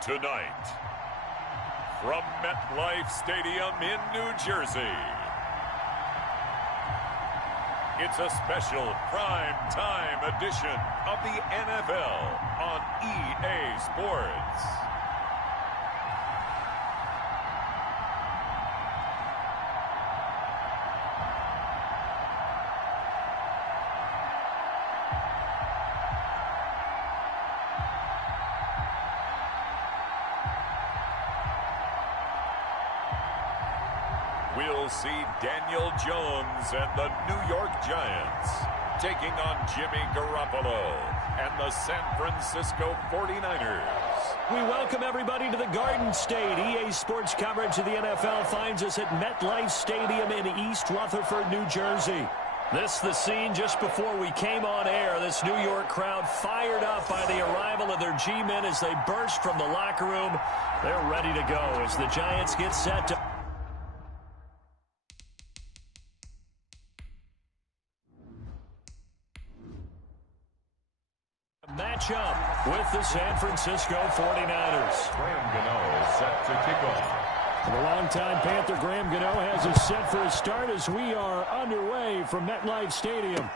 Tonight, from MetLife Stadium in New Jersey, it's a special prime time edition of the NFL on EA Sports. We'll see Daniel Jones and the New York Giants taking on Jimmy Garoppolo and the San Francisco 49ers. We welcome everybody to the Garden State. EA Sports coverage of the NFL finds us at MetLife Stadium in East Rutherford, New Jersey. This the scene just before we came on air. This New York crowd fired up by the arrival of their G-men as they burst from the locker room. They're ready to go as the Giants get set to match up with the San Francisco 49ers. Graham Gano is set to kick off. The longtime Panther Graham Gano has us set for a start as we are underway from MetLife Stadium.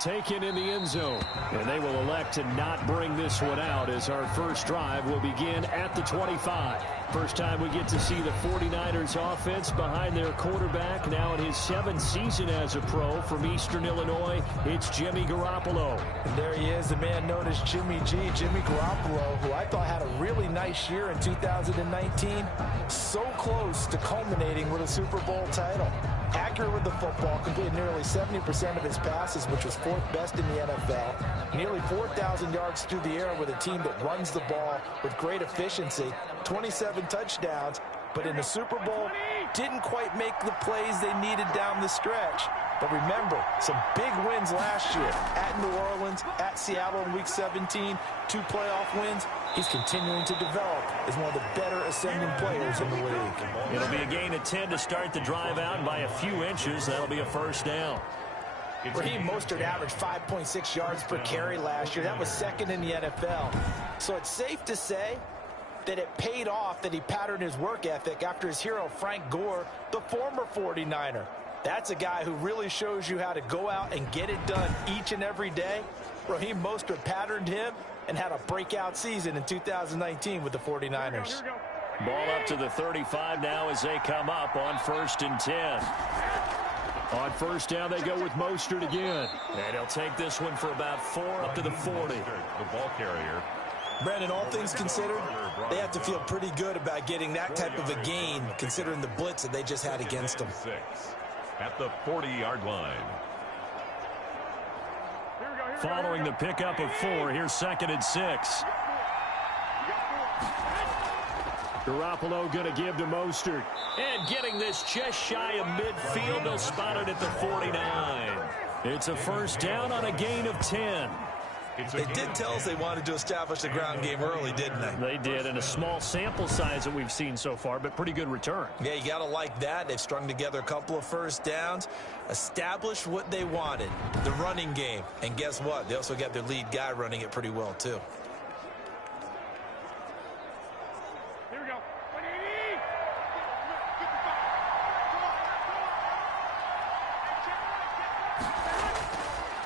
Taken in the end zone. And they will elect to not bring this one out as our first drive will begin at the 25. First time we get to see the 49ers offense behind their quarterback now in his 7th season as a pro from Eastern Illinois. It's Jimmy Garoppolo. And there he is, the man known as Jimmy G, Jimmy Garoppolo, who I thought had a really nice year in 2019. So close to culminating with a Super Bowl title. Accurate with the football, completed nearly 70% of his passes, which was 4th best in the NFL. Nearly 4,000 yards through the air with a team that runs the ball with great efficiency. 27 touchdowns, but in the Super Bowl, didn't quite make the plays they needed down the stretch. But remember, some big wins last year at New Orleans, at Seattle in Week 17, 2 playoff wins. He's continuing to develop as one of the better ascending players in the league. It'll be a gain of 10 to start the drive out, and by a few inches, that'll be a first down. Raheem Mostert averaged 5.6 yards per carry last year. That was 2nd in the NFL. So it's safe to say that it paid off that he patterned his work ethic after his hero Frank Gore, the former 49er. That's a guy who really shows you how to go out and get it done each and every day. Raheem Mostert patterned him and had a breakout season in 2019 with the 49ers. Ball up to the 35 now as they come up on 1st and 10. On first down, they go with Mostert again. And he'll take this one for about 4 up to the 40. The ball carrier. Brandon, all things considered, they have to feel pretty good about getting that type of a gain, considering the blitz that they just had against them. At the 40-yard line. Following the pickup of 4, here's 2nd and 6. Garoppolo going to give to Mostert. And getting this just shy of midfield, they'll spot it at the 49. It's a first down on a gain of 10. They did tell us they wanted to establish the ground game early, didn't they? They did, and a small sample size that we've seen so far, but pretty good return. Yeah, you got to like that. They've strung together a couple of first downs, established what they wanted, the running game. And guess what? They also got their lead guy running it pretty well, too. Here we go.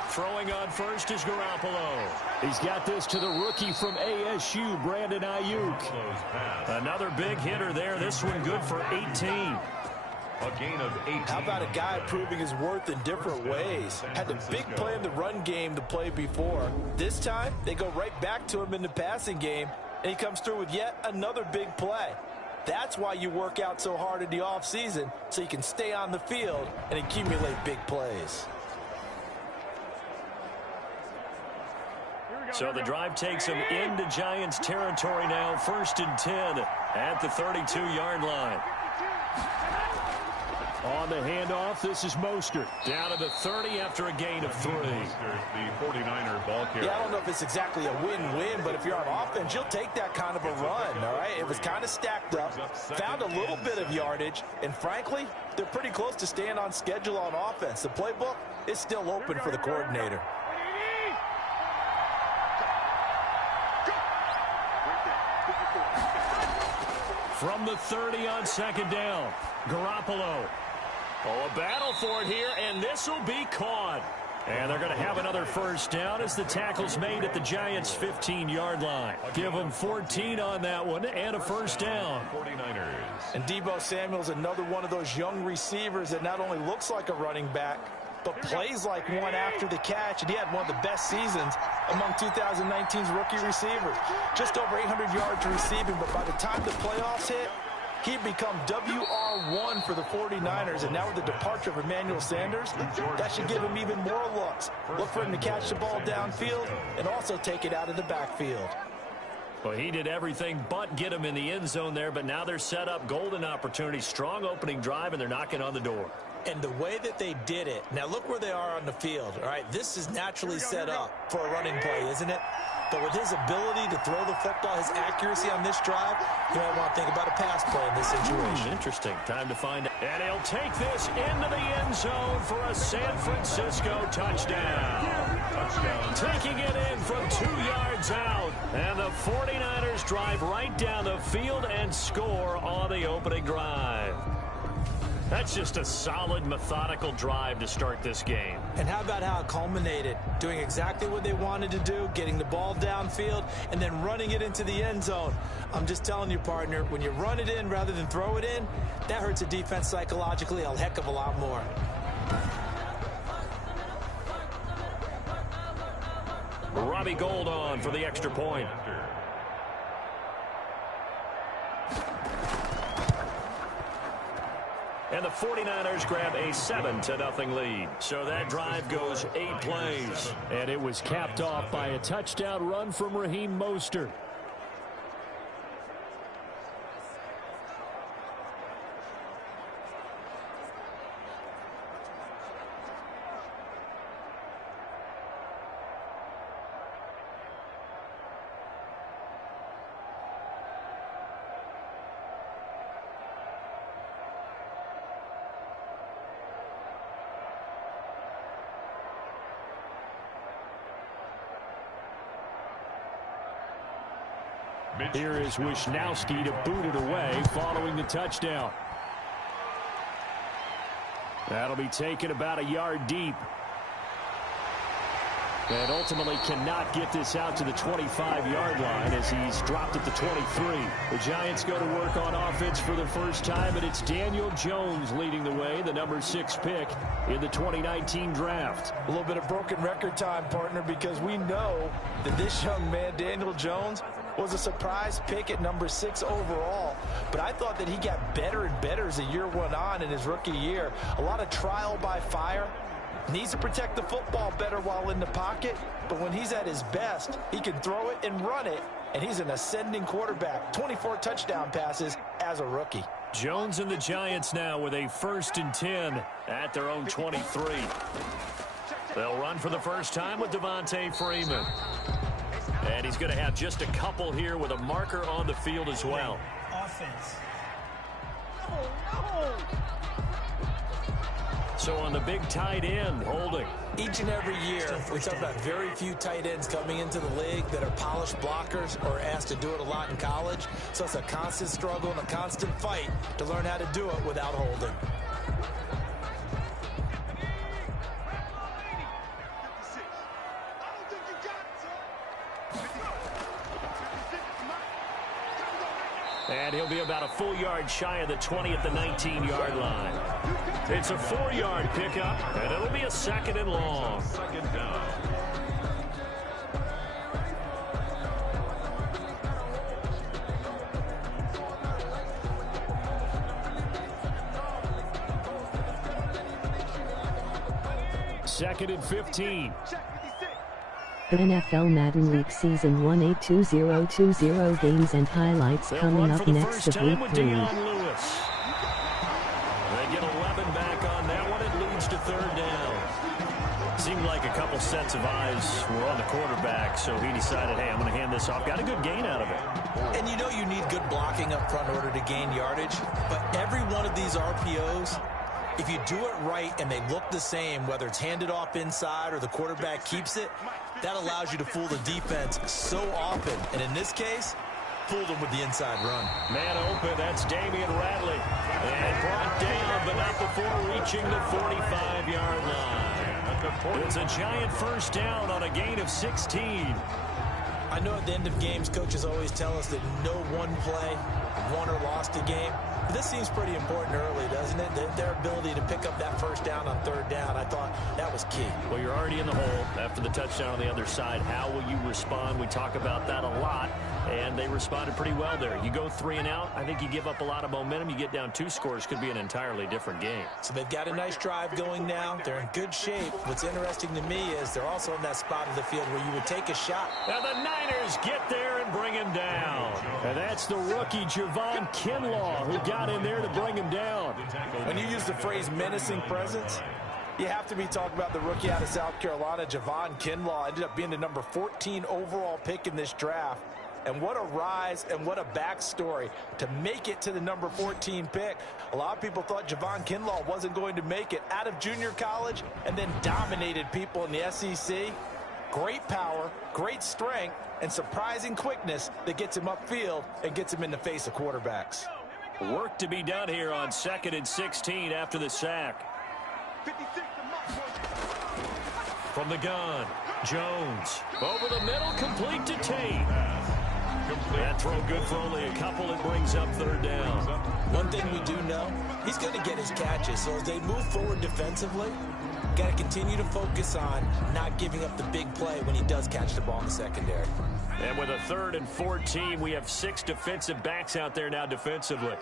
Throwing on first is Garoppolo. He's got this to the rookie from ASU, Brandon Ayuk. Another big hitter there. This one good for 18. A gain of 18. How about a guy proving his worth in different ways? Had the big play in the run game to play before. This time, they go right back to him in the passing game, and he comes through with yet another big play. That's why you work out so hard in the offseason, so you can stay on the field and accumulate big plays. So the drive takes him into Giants territory now. 1st and 10 at the 32-yard line. On the handoff, this is Mostert. Down to the 30 after a gain of 3. The 49er ball carrier. Yeah, I don't know if it's exactly a win-win, but if you're on offense, you'll take that kind of a run, all right? It was kind of stacked up, found a little bit of yardage, and frankly, they're pretty close to staying on schedule on offense. The playbook is still open for the coordinator. From the 30 on second down, Garoppolo. Oh, a battle for it here, and this will be caught. And they're going to have another first down as the tackle's made at the Giants' 15-yard line. Give them 14 on that one and a first down. 49ers. And Deebo Samuel's another one of those young receivers that not only looks like a running back, but plays like one after the catch. And he had one of the best seasons among 2019's rookie receivers. Just over 800 yards receiving, but by the time the playoffs hit, he'd become WR1 for the 49ers, and now with the departure of Emmanuel Sanders, that should give him even more looks. Look for him to catch the ball downfield and also take it out of the backfield. Well, he did everything but get him in the end zone there, but now they're set up. Golden opportunity, strong opening drive, and they're knocking on the door. And the way that they did it, now look where they are on the field. All right, this is naturally set up for a running play, isn't it? But with his ability to throw the football, his accuracy on this drive, you might want to think about a pass play in this situation. Interesting. Time to find out. And he'll take this into the end zone for a San Francisco touchdown. Taking it in from 2 yards out. And the 49ers drive right down the field and score on the opening drive. That's just a solid, methodical drive to start this game. And how about how it culminated? Doing exactly what they wanted to do, getting the ball downfield, and then running it into the end zone. I'm just telling you, partner, when you run it in rather than throw it in, that hurts a defense psychologically a heck of a lot more. Robbie Gould on for the extra point. And the 49ers grab a 7-0 lead. So that drive goes 8 plays. And it was capped off by a touchdown run from Raheem Mostert. Here is Wisnowski to boot it away following the touchdown. That'll be taken about a yard deep. And ultimately cannot get this out to the 25-yard line as he's dropped at the 23. The Giants go to work on offense for the first time, and it's Daniel Jones leading the way, the number 6 pick in the 2019 draft. A little bit of broken record time, partner, because we know that this young man, Daniel Jones, was a surprise pick at number 6 overall. But I thought that he got better and better as the year went on in his rookie year. A lot of trial by fire. Needs to protect the football better while in the pocket. But when he's at his best, he can throw it and run it. And he's an ascending quarterback. 24 touchdown passes as a rookie. Jones and the Giants now with a 1st and 10 at their own 23. They'll run for the first time with Devontae Freeman. And he's going to have just a couple here with a marker on the field as well. Offense. So on the big tight end, holding. Each and every year, we talk about very few tight ends coming into the league that are polished blockers or asked to do it a lot in college. So it's a constant struggle and a constant fight to learn how to do it without holding. And he'll be about a full yard shy of the 20 at the 19-yard line. It's a 4-yard pickup, and it'll be a 2nd and long. 2nd down. Second and 15. The NFL Madden League Season 1 82020 games and highlights coming up next of Week 3. They get 11 back on that one. It leads to 3rd down. Seemed like a couple sets of eyes were on the quarterback, so he decided, hey, I'm going to hand this off. Got a good gain out of it. And you know you need good blocking up front in order to gain yardage, but every one of these RPOs, if you do it right and they look the same, whether it's handed off inside or the quarterback keeps it, that allows you to fool the defense so often. And in this case, fooled him with the inside run. Man open, that's Damian Radley. And brought down, but not before reaching the 45-yard line. It's a Giant first down on a gain of 16. I know at the end of games, coaches always tell us that no one play won or lost a game. But this seems pretty important early, doesn't it? Their ability to pick up that first down on third down, I thought that was key. Well, you're already in the hole after the touchdown on the other side. How will you respond? We talk about that a lot, and they responded pretty well there. You go 3 and out, I think you give up a lot of momentum. You get down 2 scores, could be an entirely different game. So they've got a nice drive going now. They're in good shape. What's interesting to me is they're also in that spot of the field where you would take a shot. Now the Niners get there and bring him down. And that's the rookie Javon Kinlaw who got in there to bring him down. When you use the phrase menacing presence, you have to be talking about the rookie out of South Carolina, Javon Kinlaw. Ended up being the number 14 overall pick in this draft. And what a rise and what a backstory to make it to the number 14 pick. A lot of people thought Javon Kinlaw wasn't going to make it out of junior college and then dominated people in the SEC. Great power, great strength, and surprising quickness that gets him upfield and gets him in the face of quarterbacks. Work to be done here on 2nd and 16 after the sack. From the gun, Jones. Over the middle, complete to Tate. That throw good for only a couple. It brings up third down. One thing we do know, he's going to get his catches. So as they move forward defensively, got to continue to focus on not giving up the big play when he does catch the ball in the secondary. And with a 3rd and 14, we have 6 defensive backs out there now defensively.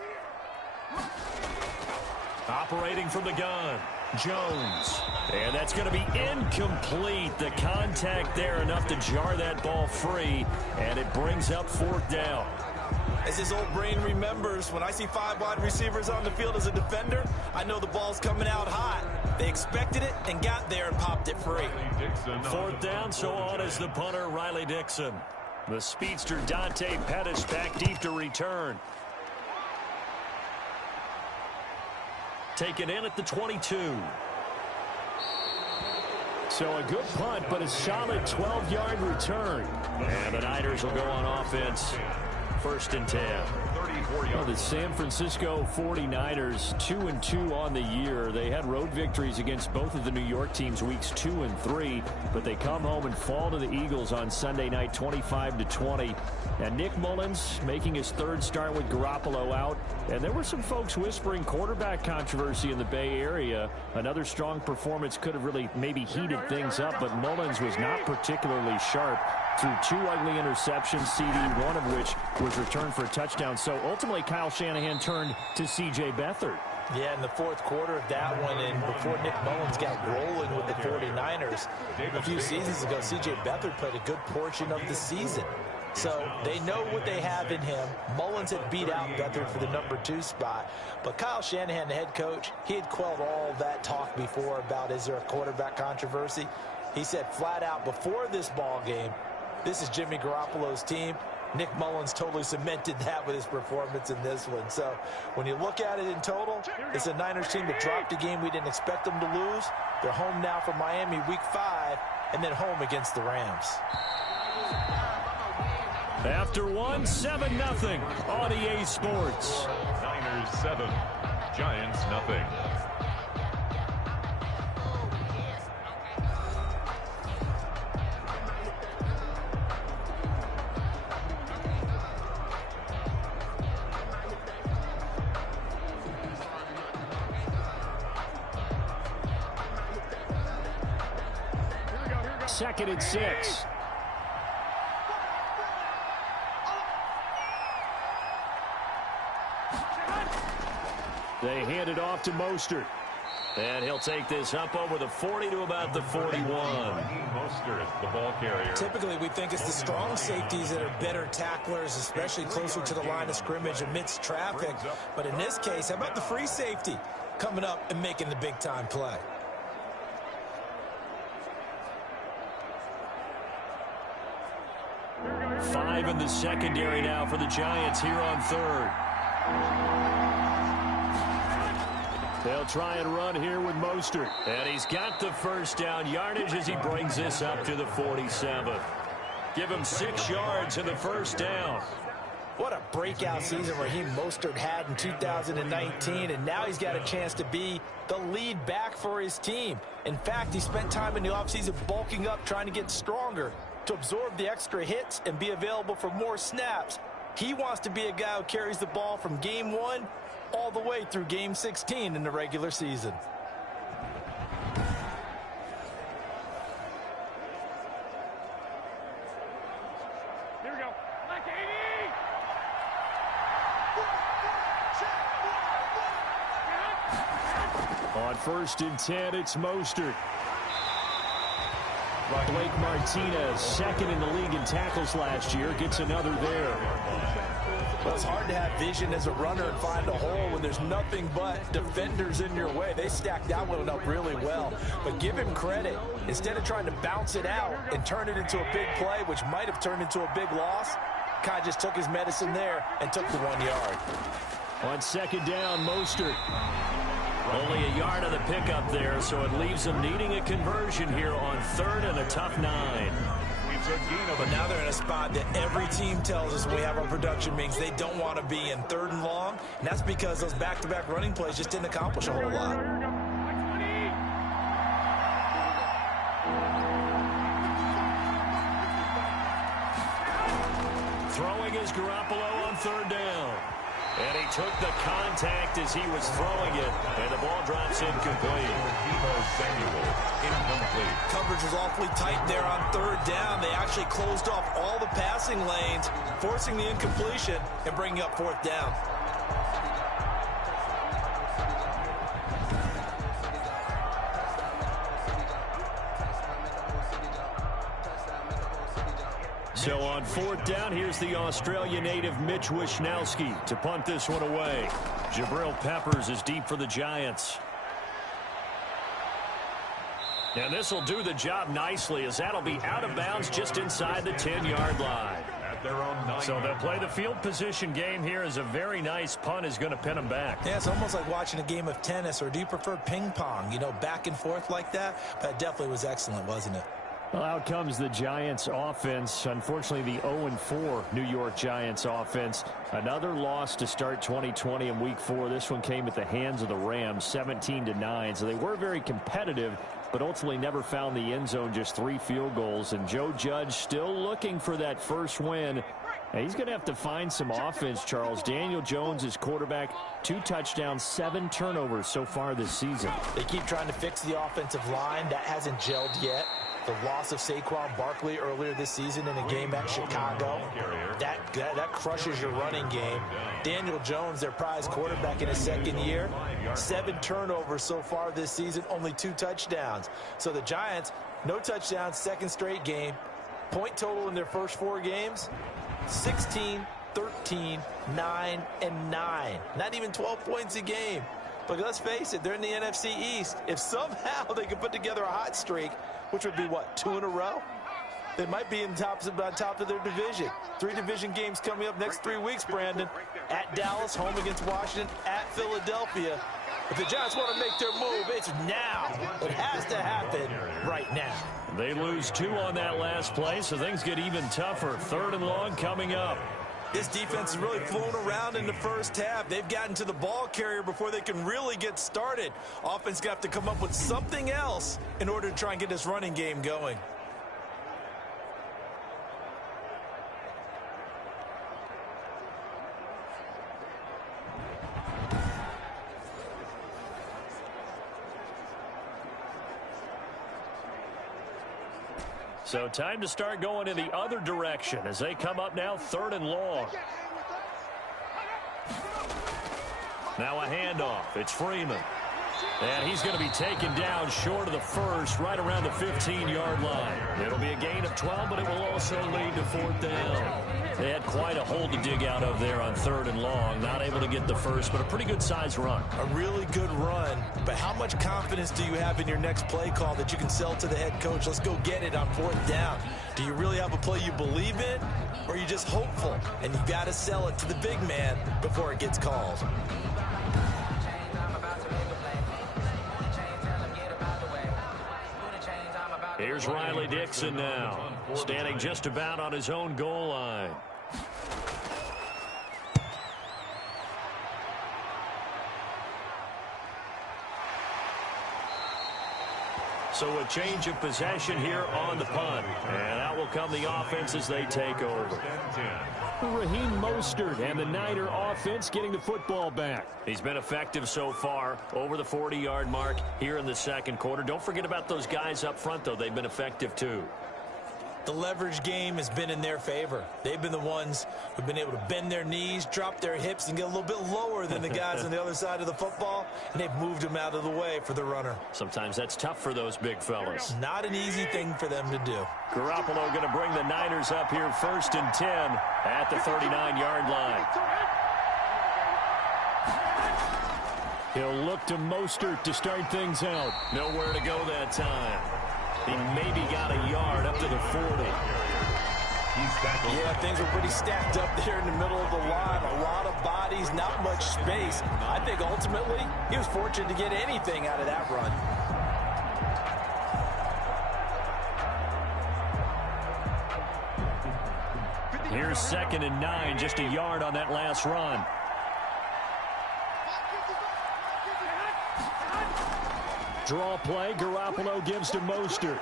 Operating from the gun, Jones. And that's going to be incomplete. The contact there enough to jar that ball free, and it brings up 4th down. As his old brain remembers, when I see 5 wide receivers on the field as a defender, I know the ball's coming out hot. They expected it and got there and popped it free. 4th down, so on is the punter, Riley Dixon. The speedster, Dante Pettis, back deep to return. Taken in at the 22. So a good punt, but a solid 12-yard return. And the Niners will go on offense. 1st and 10. Well, the San Francisco 49ers 2-2 on the year. They had road victories against both of the New York teams weeks 2 and 3, but they come home and fall to the Eagles on Sunday night 25-20. And Nick Mullins making his 3rd start with Garoppolo out. And there were some folks whispering quarterback controversy in the Bay Area. Another strong performance could have really maybe heated things up, but Mullins was not particularly sharp. Threw 2 ugly interceptions, CD, one of which was returned for a touchdown. So ultimately, Kyle Shanahan turned to C.J. Beathard. Yeah, in the 4th quarter of that one, and before Nick Mullins got rolling with the 49ers a few seasons ago, C.J. Beathard played a good portion of the season. So they know what they have in him. Mullins had beat out Beathard for the number 2 spot. But Kyle Shanahan, the head coach, he had quelled all that talk before about is there a quarterback controversy. He said flat out before this ball game, this is Jimmy Garoppolo's team. Nick Mullins totally cemented that with his performance in this one. So when you look at it in total, it's a Niners team that dropped a game we didn't expect them to lose. They're home now from Miami week 5 and then home against the Rams. After 1, 7-0 on EA Sports. Niners 7, Giants nothing. Second and 6. They hand it off to Mostert. And he'll take this up over the 40 to about the 41. Mostert, the ball carrier. Typically, we think it's the strong safeties that are better tacklers, especially closer to the line of scrimmage amidst traffic. But in this case, how about the free safety coming up and making the big-time play? Five in the secondary now for the Giants here on 3rd. They'll try and run here with Mostert. And he's got the first down yardage as he brings this up to the 47. Give him 6 yards in the first down. What a breakout season Raheem Mostert had in 2019, and now he's got a chance to be the lead back for his team. In fact, he spent time in the offseason bulking up, trying to get stronger to absorb the extra hits and be available for more snaps. He wants to be a guy who carries the ball from game 1 all the way through game 16 in the regular season. Here we go. Like 80! On 1st and 10, it's Mostert. Blake Martinez, second in the league in tackles last year, gets another there. Well, it's hard to have vision as a runner and find a hole when there's nothing but defenders in your way. They stacked that one up really well. But give him credit. Instead of trying to bounce it out and turn it into a big play, which might have turned into a big loss, Kai just took his medicine there and took the 1 yard. On 2nd down, Mostert. Only a yard of the pickup there, so it leaves them needing a conversion here on 3rd and a tough 9. But now they're in a spot that every team tells us when we have our production meetings they don't want to be in 3rd and long, and that's because those back-to-back running plays just didn't accomplish a whole lot. Throwing is Garoppolo on 3rd down. And he took the contact as he was throwing it, and the ball drops incomplete. Coverage was awfully tight there on 3rd down. They actually closed off all the passing lanes, forcing the incompletion and bringing up 4th down. So on 4th down, here's the Australian native Mitch Wishnowsky to punt this one away. Jabril Peppers is deep for the Giants. And this will do the job nicely, as that'll be out of bounds just inside the 10-yard line. So they'll play the field position game here, as a very nice punt is going to pin them back. Yeah, it's almost like watching a game of tennis, or do you prefer ping pong, you know, back and forth like that? But it definitely was excellent, wasn't it? Well, out comes the Giants offense. Unfortunately, the 0-4 New York Giants offense. Another loss to start 2020 in week 4. This one came at the hands of the Rams, 17-9. So they were very competitive, but ultimately never found the end zone, just 3 field goals. And Joe Judge still looking for that first win. Now, he's going to have to find some offense, Charles. Daniel Jones is quarterback, 2 touchdowns, 7 turnovers so far this season. They keep trying to fix the offensive line. That hasn't gelled yet. The loss of Saquon Barkley earlier this season in a game at Chicago, that crushes your running game. Daniel Jones, their prize quarterback in his 2nd year, 7 turnovers so far this season, only 2 touchdowns. So the Giants, no touchdowns, 2nd straight game. Point total in their first 4 games, 16, 13, 9, and 9. Not even 12 points a game. But let's face it, they're in the NFC East. If somehow they can put together a hot streak, which would be, what, 2 in a row? They might be on top of their division. 3 division games coming up next 3 weeks, Brandon. At Dallas, home against Washington, at Philadelphia. If the Giants want to make their move, it's now. It has to happen right now. They lose 2 on that last play, so things get even tougher. 3rd and long coming up. This defense has really flown around in the first half. They've gotten to the ball carrier before they can really get started. Offense got to come up with something else in order to try and get this running game going. So time to start going in the other direction as they come up now 3rd and long. Now a handoff. It's Freeman. And he's going to be taken down short of the first, right around the 15-yard line. It'll be a gain of 12, but it will also lead to 4th down. They had quite a hole to dig out of there on 3rd and long. Not able to get the first, but a pretty good-sized run. A really good run, but how much confidence do you have in your next play call that you can sell to the head coach? Let's go get it on 4th down. Do you really have a play you believe in, or are you just hopeful? And you got to sell it to the big man before it gets called. Here's Riley Dixon now, standing just about on his own goal line. So a change of possession here on the punt. And out will come the offense as they take over. Raheem Mostert and the Niner offense getting the football back. He's been effective so far over the 40-yard mark here in the second quarter. Don't forget about those guys up front, though. They've been effective, too. The leverage game has been in their favor. They've been the ones who've been able to bend their knees, drop their hips, and get a little bit lower than the guys on the other side of the football, and they've moved them out of the way for the runner. Sometimes that's tough for those big fellas. Not an easy thing for them to do. Garoppolo going to bring the Niners up here 1st and 10 at the 39-yard line. He'll look to Mostert to start things out. Nowhere to go that time. He maybe got a yard up to the 40. Yeah, things were pretty stacked up there in the middle of the line. A lot of bodies, not much space. I think ultimately he was fortunate to get anything out of that run. Here's 2nd and 9, just a yard on that last run. Draw play, Garoppolo gives to Mostert.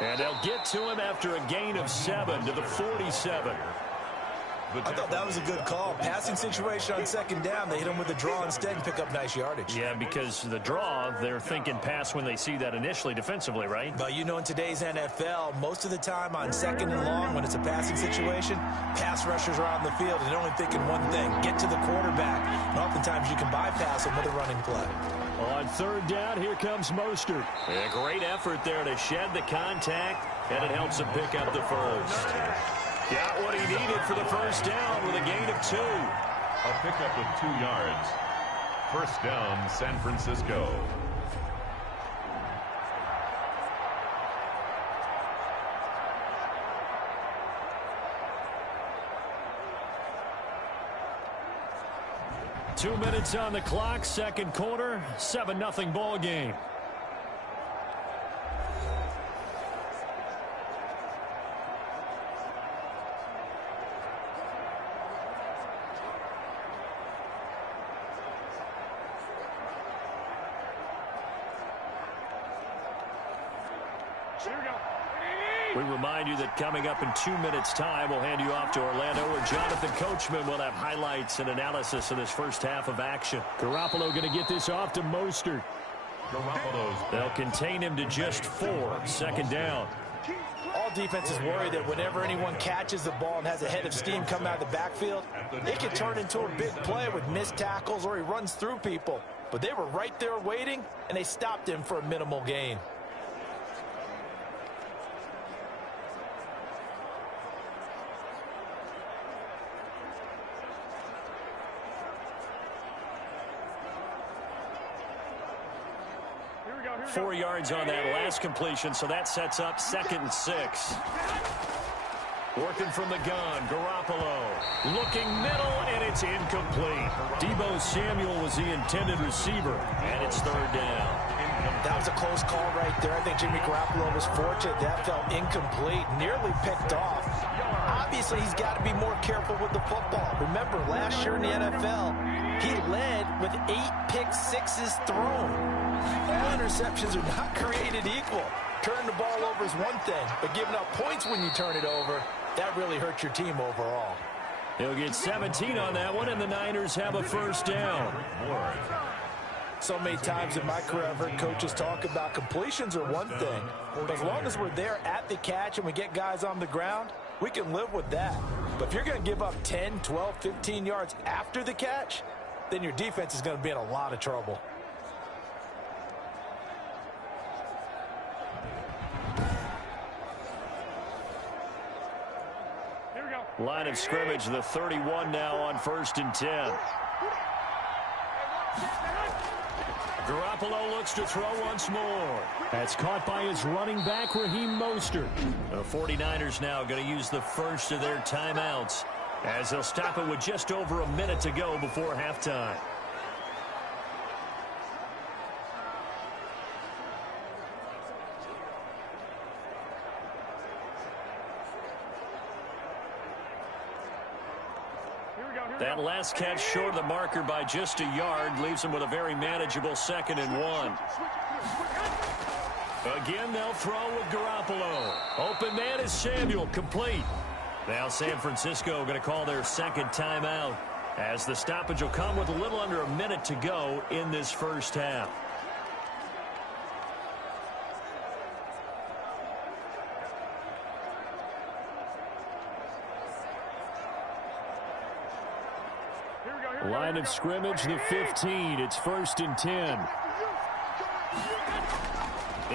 And they'll get to him after a gain of 7 to the 47. I thought that was a good call. Passing situation on 2nd down. They hit him with the draw instead and pick up nice yardage. Yeah, because the draw, they're thinking pass when they see that initially defensively, right? But you know, in today's NFL, most of the time on 2nd and long, when it's a passing situation, pass rushers are on the field and they're only thinking one thing, get to the quarterback. And oftentimes you can bypass them with a running play. On 3rd down, here comes Mostert. A great effort there to shed the contact, and it helps him pick up the first. Got what he needed for the first down with a gain of 2. A pickup of 2 yards. First down, San Francisco. Two minutes on the clock, second quarter, 7-0 ball game. We remind you that coming up in 2 minutes' time, we'll hand you off to Orlando, where Jonathan Coachman will have highlights and analysis of this first half of action. Garoppolo going to get this off to Mostert. They'll contain him to just 4. 2nd down. All defenses worry that whenever anyone catches the ball and has a head of steam coming out of the backfield, it can turn into a big play with missed tackles or he runs through people. But they were right there waiting, and they stopped him for a minimal gain. Here we go. 4 yards on that last completion, so that sets up 2nd and 6. Working from the gun, Garoppolo looking middle, and it's incomplete. Deebo Samuel was the intended receiver, and it's 3rd down. That was a close call right there. I think Jimmy Garoppolo was fortunate that fell incomplete, nearly picked off. Obviously, he's got to be more careful with the football. Remember, last year in the NFL, he led with 8 pick-sixes thrown. All interceptions are not created equal. Turning the ball over is one thing, but giving up points when you turn it over, that really hurts your team overall. He'll get 17 on that one, and the Niners have a first down. So many times in my career, I've heard coaches talk about completions are one thing, but as long as we're there at the catch and we get guys on the ground, we can live with that. But if you're going to give up 10, 12, 15 yards after the catch, then your defense is going to be in a lot of trouble. Line of scrimmage, the 31 now on 1st and 10. Garoppolo looks to throw once more. That's caught by his running back, Raheem Mostert. The 49ers now going to use the first of their timeouts as they'll stop it with just over a minute to go before halftime. That last catch short of the marker by just a yard leaves him with a very manageable 2nd and 1. Again, they'll throw with Garoppolo. Open man is Samuel, complete. Now San Francisco going to call their second timeout, as the stoppage will come with a little under a minute to go in this first half. Line of scrimmage, the 15. It's 1st and 10.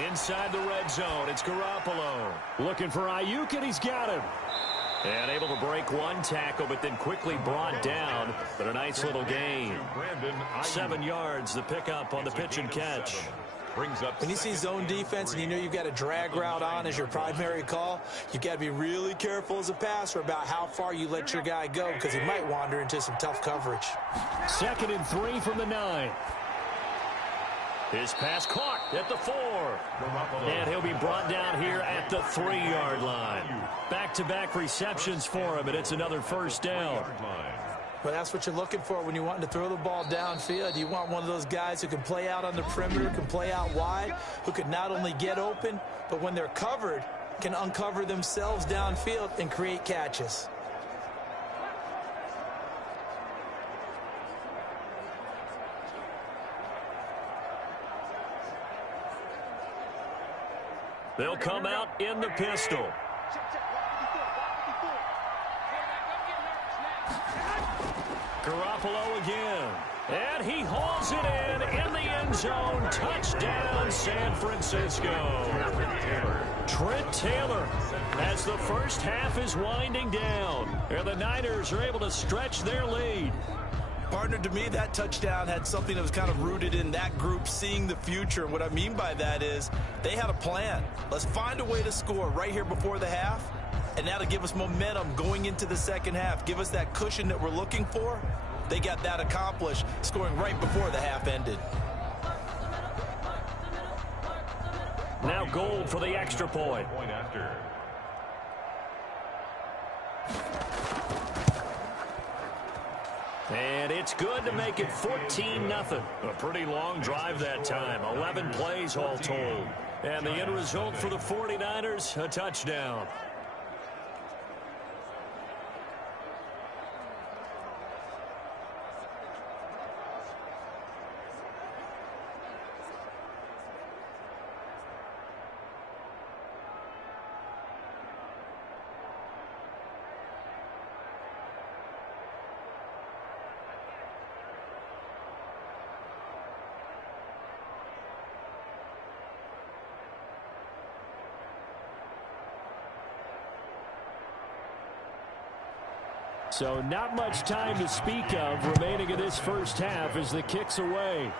Inside the red zone, it's Garoppolo. Looking for Ayuk, and he's got him. And able to break one tackle, but then quickly brought down. But a nice little gain. 7 yards, the pickup on the pitch and catch. When you see zone defense and you know you've got a drag route on as your primary call, you've got to be really careful as a passer about how far you let your guy go, because he might wander into some tough coverage. 2nd and 3 from the 9. His pass caught at the 4. And he'll be brought down here at the 3-yard line. Back-to-back receptions for him, and it's another first down. But that's what you're looking for when you're wanting to throw the ball downfield. You want one of those guys who can play out on the perimeter, can play out wide, who can not only get open, but when they're covered, can uncover themselves downfield and create catches. They'll come out in the pistol. Garoppolo again. And he hauls it in the end zone. Touchdown, San Francisco. Trent Taylor, as the first half is winding down. And the Niners are able to stretch their lead. Partner, to me, that touchdown had something that was kind of rooted in that group seeing the future. What I mean by that is they had a plan. Let's find a way to score right here before the half, and that'll give us momentum going into the second half. Give us that cushion that we're looking for. They got that accomplished, scoring right before the half ended. Now Gold for the extra point. And it's good to make it 14-0. A pretty long drive that time. 11 plays all told. And the end result for the 49ers, a touchdown. So not much time to speak of remaining in this first half as the kick's away.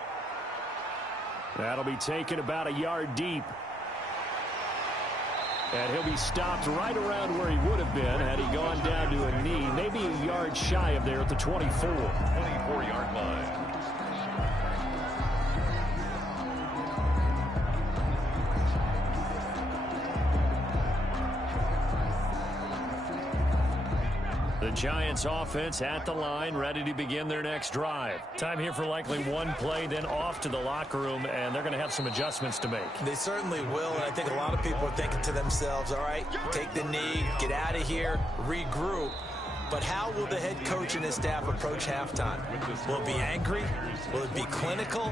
That'll be taken about a yard deep. And he'll be stopped right around where he would have been had he gone down to a knee, maybe a yard shy of there at the 24. 24-yard line. The Giants offense at the line, ready to begin their next drive. Time here for likely one play, then off to the locker room, and they're going to have some adjustments to make. They certainly will, and I think a lot of people are thinking to themselves, all right, take the knee, get out of here, regroup. But how will the head coach and his staff approach halftime? Will it be angry? Will it be clinical?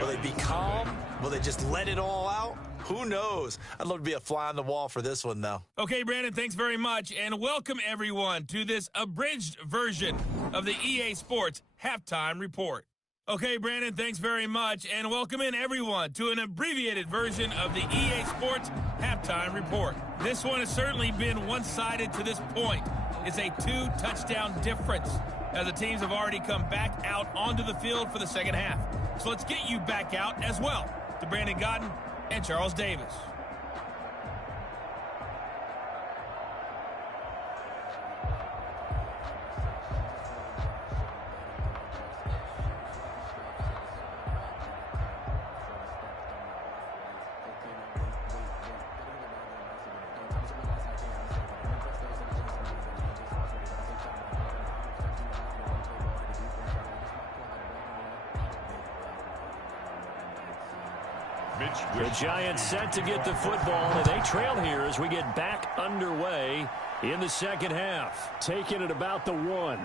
Will they be calm? Will they just let it all out? Who knows? I'd love to be a fly on the wall for this one, though. Okay, Brandon, thanks very much. And welcome, everyone, to this abridged version of the EA Sports Halftime Report. Okay, Brandon, thanks very much. And welcome in, everyone, to an abbreviated version of the EA Sports Halftime Report. This one has certainly been one-sided to this point. It's a 2-touchdown difference, as the teams have already come back out onto the field for the second half. So let's get you back out as well to Brandon Godden and Charles Davis. The Giants set to get the football, and they trail here as we get back underway in the second half. Taking it about the 1.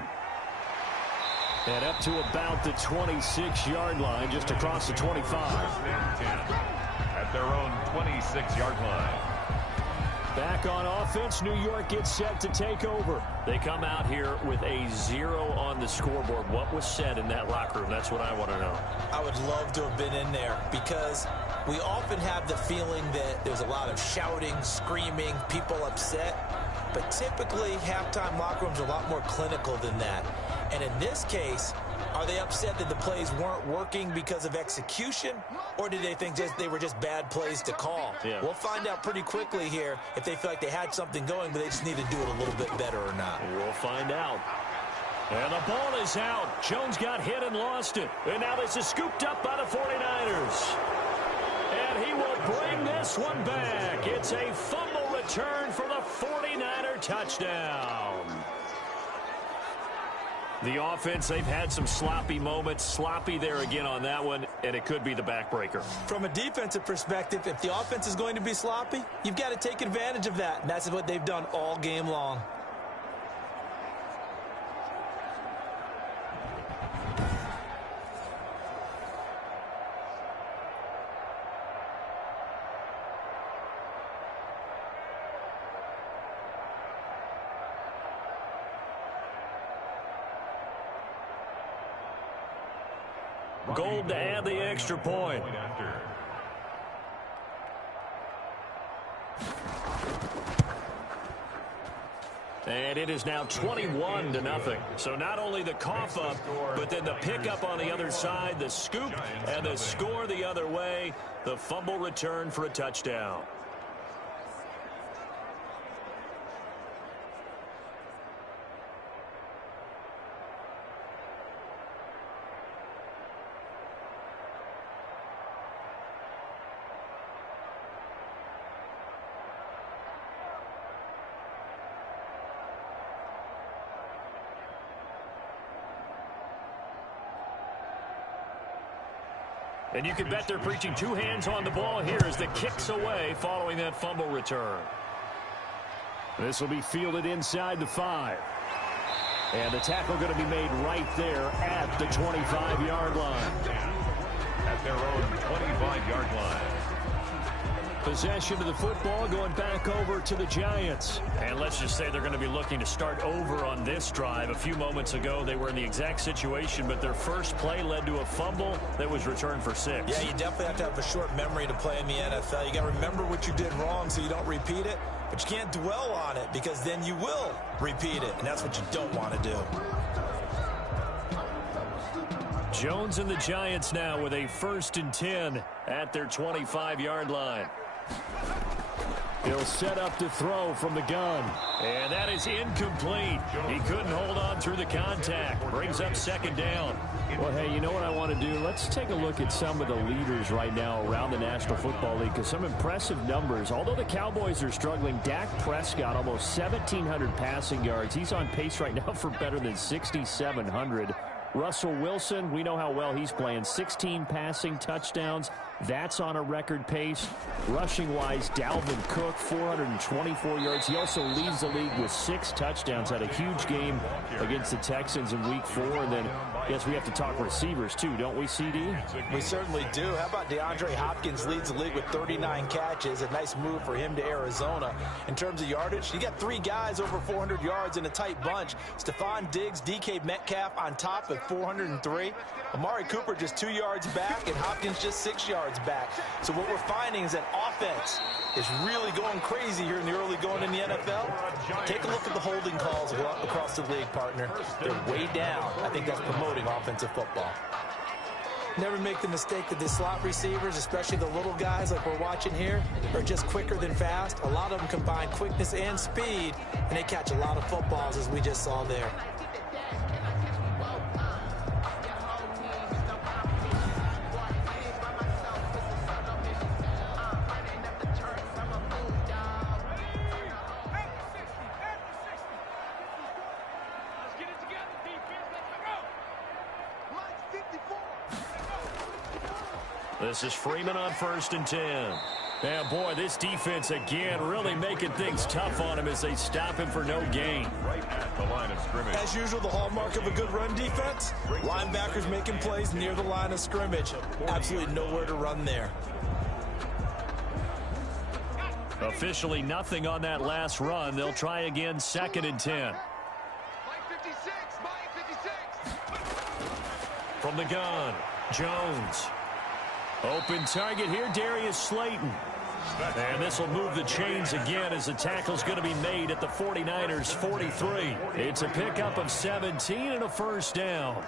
And up to about the 26-yard line, just across the 25. At their own 26-yard line. Back on offense, New York gets set to take over. They come out here with a 0 on the scoreboard. What was said in that locker room? That's what I want to know. I would love to have been in there because we often have the feeling that there's a lot of shouting, screaming, people upset. But typically, halftime locker rooms are a lot more clinical than that. And in this case, are they upset that the plays weren't working because of execution? Or did they think they were just bad plays to call? Yeah. We'll find out pretty quickly here if they feel like they had something going, but they just need to do it a little bit better or not. We'll find out. And the ball is out. Jones got hit and lost it. And now this is scooped up by the 49ers. And he will bring this one back. It's a fumble return for the 49er touchdown. The offense, they've had some sloppy moments. Sloppy there again on that one, and it could be the backbreaker. From a defensive perspective, if the offense is going to be sloppy, you've got to take advantage of that. And that's what they've done all game long. Gold to add the extra point. And it is now 21-0. So not only the cough up, but then the pickup on the other side, the scoop, and the score the other way. The fumble return for a touchdown. And you can bet they're preaching 2 hands on the ball here as the kick's away following that fumble return. This will be fielded inside the 5. And the tackle going to be made right there at the 25-yard line. At their own 25-yard line. Possession of the football going back over to the Giants. And let's just say they're going to be looking to start over on this drive. A few moments ago, they were in the exact situation, but their first play led to a fumble that was returned for 6. Yeah, you definitely have to have a short memory to play in the NFL. You got to remember what you did wrong so you don't repeat it, but you can't dwell on it because then you will repeat it, and that's what you don't want to do. Jones and the Giants now with a 1st and 10 at their 25-yard line. He'll set up to throw from the gun. And that is incomplete. He couldn't hold on through the contact. Brings up 2nd down. Well, hey, you know what I want to do? Let's take a look at some of the leaders right now around the National Football League because some impressive numbers. Although the Cowboys are struggling, Dak Prescott, almost 1,700 passing yards. He's on pace right now for better than 6,700. Russell Wilson, we know how well he's playing. 16 passing touchdowns. That's on a record pace. Rushing-wise, Dalvin Cook, 424 yards. He also leads the league with 6 touchdowns. Had a huge game against the Texans in Week 4. And then, I guess we have to talk receivers, too, don't we, CD? We certainly do. How about DeAndre Hopkins leads the league with 39 catches. A nice move for him to Arizona. In terms of yardage, you got 3 guys over 400 yards in a tight bunch. Stephon Diggs, DK Metcalf on top at 403. Amari Cooper just 2 yards back, and Hopkins just 6 yards back. So what we're finding is that offense is really going crazy here in the early going in the NFL. Take a look at the holding calls across the league, partner. They're way down. I think that's promoting offensive football. Never make the mistake that the slot receivers, especially the little guys like we're watching here, are just quicker than fast. A lot of them combine quickness and speed, and they catch a lot of footballs, as we just saw there. This is Freeman on 1st and 10. Yeah, boy, this defense again really making things tough on him as they stop him for no gain. Right at the line of scrimmage. As usual, the hallmark of a good run defense, linebackers making plays near the line of scrimmage. Absolutely nowhere to run there. Officially nothing on that last run. They'll try again 2nd and 10. From the gun, Jones. Open target here, Darius Slayton. And this will move the chains again as the tackle's going to be made at the 49ers 43. It's a pickup of 17 and a first down.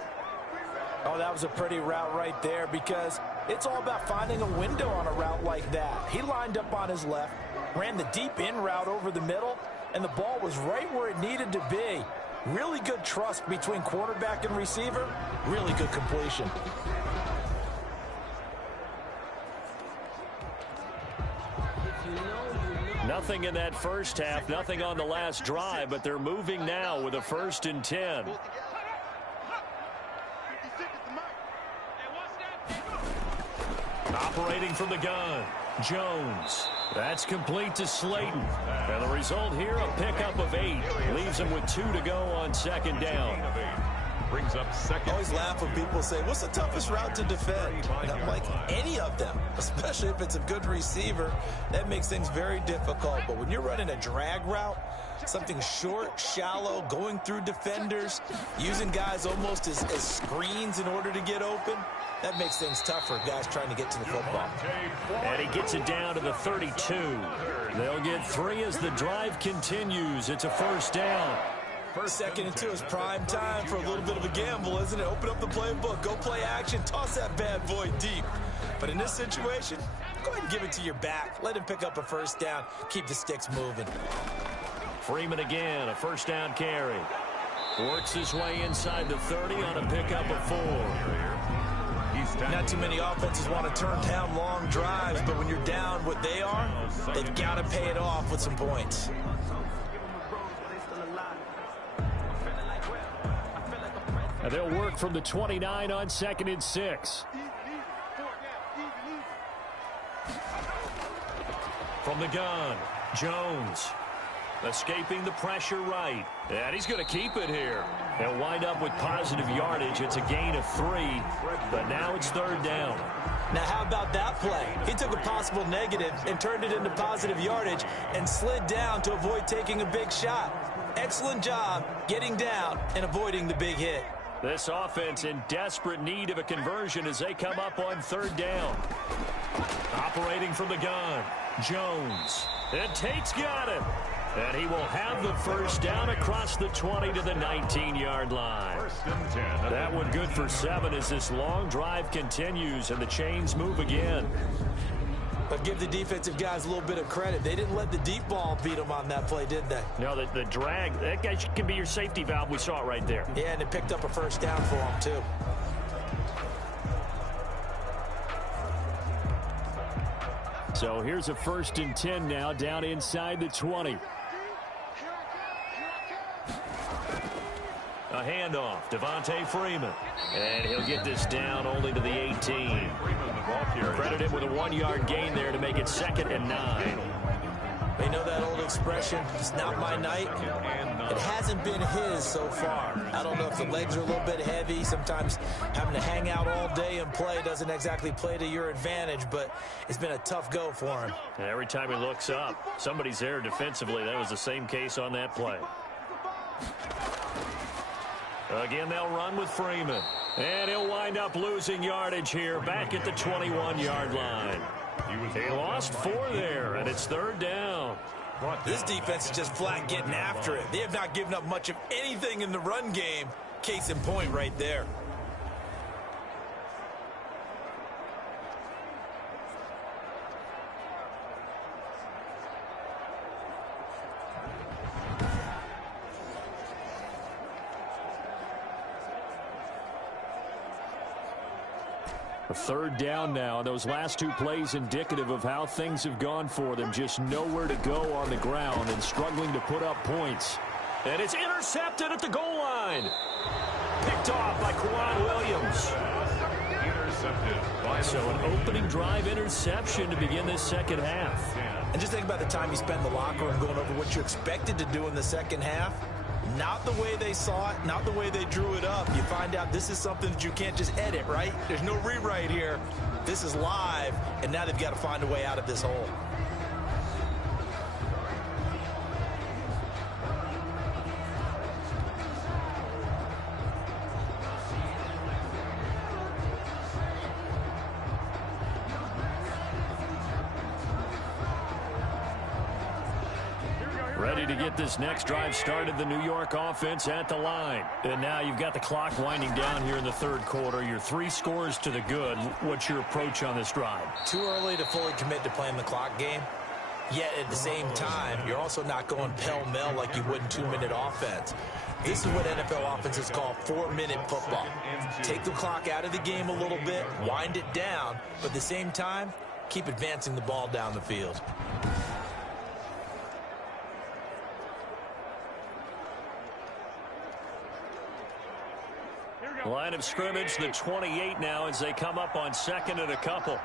Oh, that was a pretty route right there because it's all about finding a window on a route like that. He lined up on his left, ran the deep in route over the middle, and the ball was right where it needed to be. Really good trust between quarterback and receiver. Really good completion. Nothing in that first half, nothing on the last drive, but they're moving now with a 1st and 10. Operating from the gun, Jones. That's complete to Slayton. And the result here, a pickup of 8. Leaves him with 2 to go on 2nd down. Brings up 2nd. I always laugh when people say, what's the toughest route to defend? And I'm like, any of them, especially if it's a good receiver. That makes things very difficult. But when you're running a drag route, something short, shallow, going through defenders, using guys almost as screens in order to get open, that makes things tough for guys trying to get to the football. And he gets it down to the 32. They'll get 3 as the drive continues. It's a first down. 2nd and 2 is prime time for a little bit of a gamble, isn't it? Open up the playbook, go play action, toss that bad boy deep. But in this situation, go ahead and give it to your back. Let him pick up a first down. Keep the sticks moving. Freeman again, a first down carry. Works his way inside the 30 on a pickup of 4. Not too many offenses want to turn down long drives, but when you're down what they are, they've got to pay it off with some points. And they'll work from the 29 on 2nd and 6. From the gun, Jones. Escaping the pressure right. And he's going to keep it here. They'll wind up with positive yardage. It's a gain of 3, but now it's 3rd down. Now, how about that play? He took a possible negative and turned it into positive yardage and slid down to avoid taking a big shot. Excellent job getting down and avoiding the big hit. This offense in desperate need of a conversion as they come up on 3rd down. Operating from the gun, Jones. And Tate's got him. And he will have the first down across the 20 to the 19-yard line. 1st and 10. That one good for 7 as this long drive continues and the chains move again. But give the defensive guys a little bit of credit. They didn't let the deep ball beat them on that play, did they? No, the drag, that guy can be your safety valve. We saw it right there. Yeah, and it picked up a first down for them, too. So here's a 1st and 10 now down inside the 20. A handoff, Devontae Freeman. And he'll get this down only to the 18. Credit him with a 1-yard gain there to make it 2nd and 9. They know that old expression, it's not my night. It hasn't been his so far. I don't know if the legs are a little bit heavy. Sometimes having to hang out all day and play doesn't exactly play to your advantage, but it's been a tough go for him. And every time he looks up, somebody's there defensively. That was the same case on that play. Again, they'll run with Freeman. And he'll wind up losing yardage here back at the 21-yard line. He lost 4 there, and it's 3rd down. This defense is just flat getting after it. They have not given up much of anything in the run game. Case in point right there. A 3rd down now. Those last 2 plays indicative of how things have gone for them. Just nowhere to go on the ground and struggling to put up points. And it's intercepted at the goal line. Picked off by Kwan Williams. Intercepted by So an opening drive interception to begin this second half. And just think about the time you spent in the locker room going over what you expected to do in the second half. Not the way they saw it, not the way they drew it up. You find out this is something that you can't just edit, right? There's no rewrite here. This is live, and now they've got to find a way out of this hole. Ready to get this next drive started, the New York offense at the line. And now you've got the clock winding down here in the third quarter. You're 3 scores to the good. What's your approach on this drive? Too early to fully commit to playing the clock game. Yet at the same time, you're also not going pell-mell like you would in 2-minute offense. This is what NFL offenses call 4-minute football. Take the clock out of the game a little bit, wind it down, but at the same time, keep advancing the ball down the field. Line of scrimmage, the 28 now as they come up on second and a couple.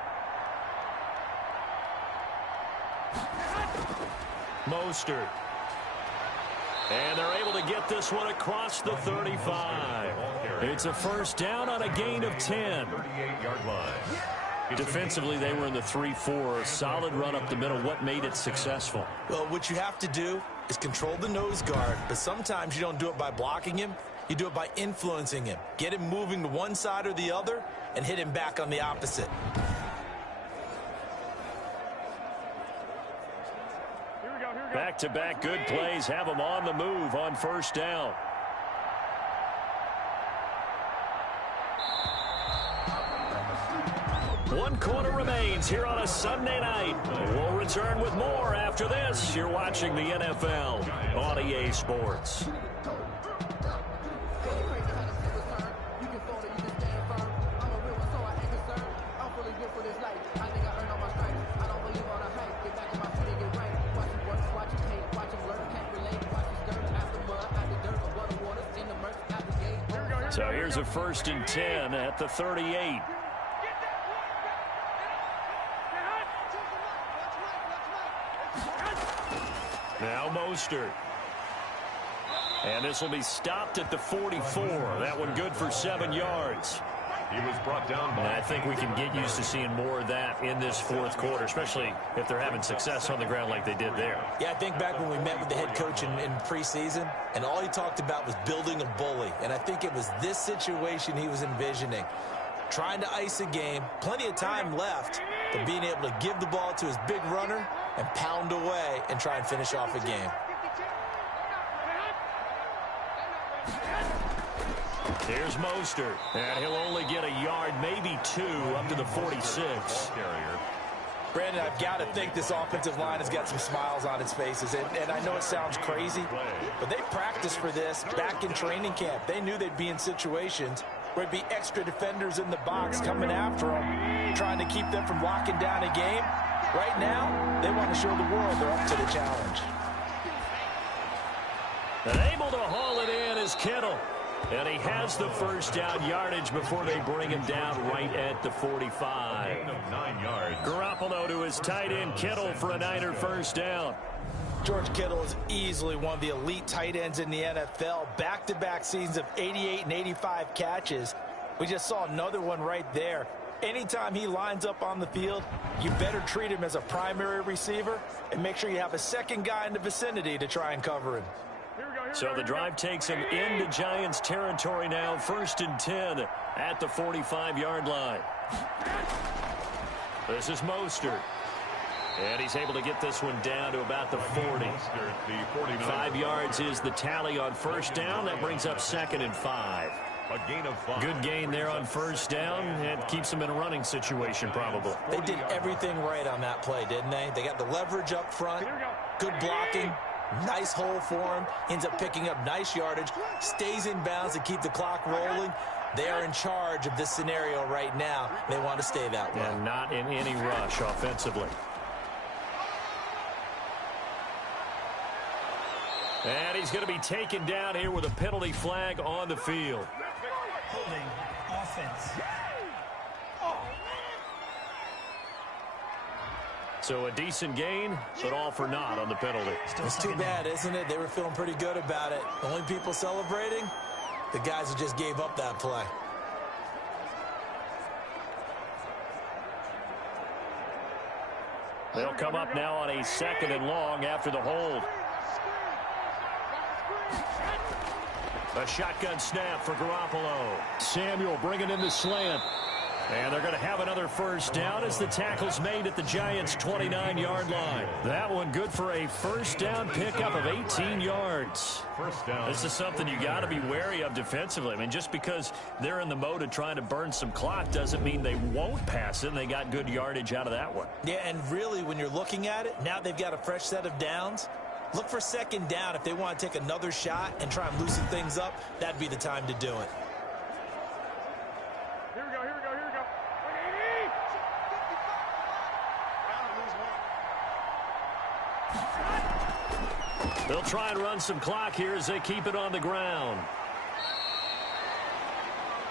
Mostert. And they're able to get this one across the 35. It's a first down on a gain of 10. Defensively, they were in the 3-4. Solid run up the middle. What made it successful? Well, what you have to do is control the nose guard, but sometimes you don't do it by blocking him. You do it by influencing him. Get him moving to one side or the other and hit him back on the opposite. Back-to-back good plays have them on the move on first down. One quarter remains here on a Sunday night. We'll return with more after this. You're watching the NFL on EA Sports. So here's a 1st and 10 at the 38. Now Mostert. And this will be stopped at the 44. That one good for 7 yards. He was brought down by... And I think we can get used to seeing more of that in this fourth quarter, especially if they're having success on the ground like they did there. Yeah, I think back when we met with the head coach in preseason, and all he talked about was building a bully. And I think it was this situation he was envisioning. Trying to ice a game, plenty of time left, but being able to give the ball to his big runner and pound away and try and finish off a game. Here's Mostert, and he'll only get a yard, maybe 2, up to the 46. Brandon, I've got to think this offensive line has got some smiles on its faces, and I know it sounds crazy, but they practiced for this back in training camp. They knew they'd be in situations where it'd be extra defenders in the box coming after them, trying to keep them from locking down a game. Right now, they want to show the world they're up to the challenge. And able to haul it in is Kittle. And he has the first down yardage before they bring him down right at the 45. 9 yards. Garoppolo to his tight end Kittle for a Niner first down. George Kittle is easily one of the elite tight ends in the NFL. Back-to-back seasons of 88 and 85 catches. We just saw another one right there. Anytime he lines up on the field, you better treat him as a primary receiver and make sure you have a second guy in the vicinity to try and cover him. So the drive takes him into Giants territory now. 1st and 10 at the 45-yard line. This is Mostert. And he's able to get this one down to about the 40. 5 yards is the tally on first down. That brings up 2nd and 5. A gain of 5. Good gain there on first down. And keeps them in a running situation probably. They did everything right on that play, didn't they? They got the leverage up front. Good blocking. Nice hole for him. Ends up picking up nice yardage. Stays in bounds to keep the clock rolling. They are in charge of this scenario right now. They want to stay that way. And not in any rush offensively. And he's going to be taken down here with a penalty flag on the field. Holding offense. So a decent gain, but all for naught on the penalty. It's too bad, isn't it? They were feeling pretty good about it. The only people celebrating, the guys who just gave up that play. They'll come up now on a 2nd and long after the hold. A shotgun snap for Garoppolo. Samuel bringing in the slant. And they're going to have another first down as the tackle's made at the Giants' 29-yard line. That one good for a first down pickup of 18 yards. First down. This is something you got to be wary of defensively. I mean, just because they're in the mode of trying to burn some clock doesn't mean they won't pass it, and they got good yardage out of that one. Yeah, and really, when you're looking at it, now they've got a fresh set of downs. Look for 2nd down. If they want to take another shot and try and loosen things up, that'd be the time to do it. Here we go, here we go, here we go. 180! They'll try and run some clock here as they keep it on the ground.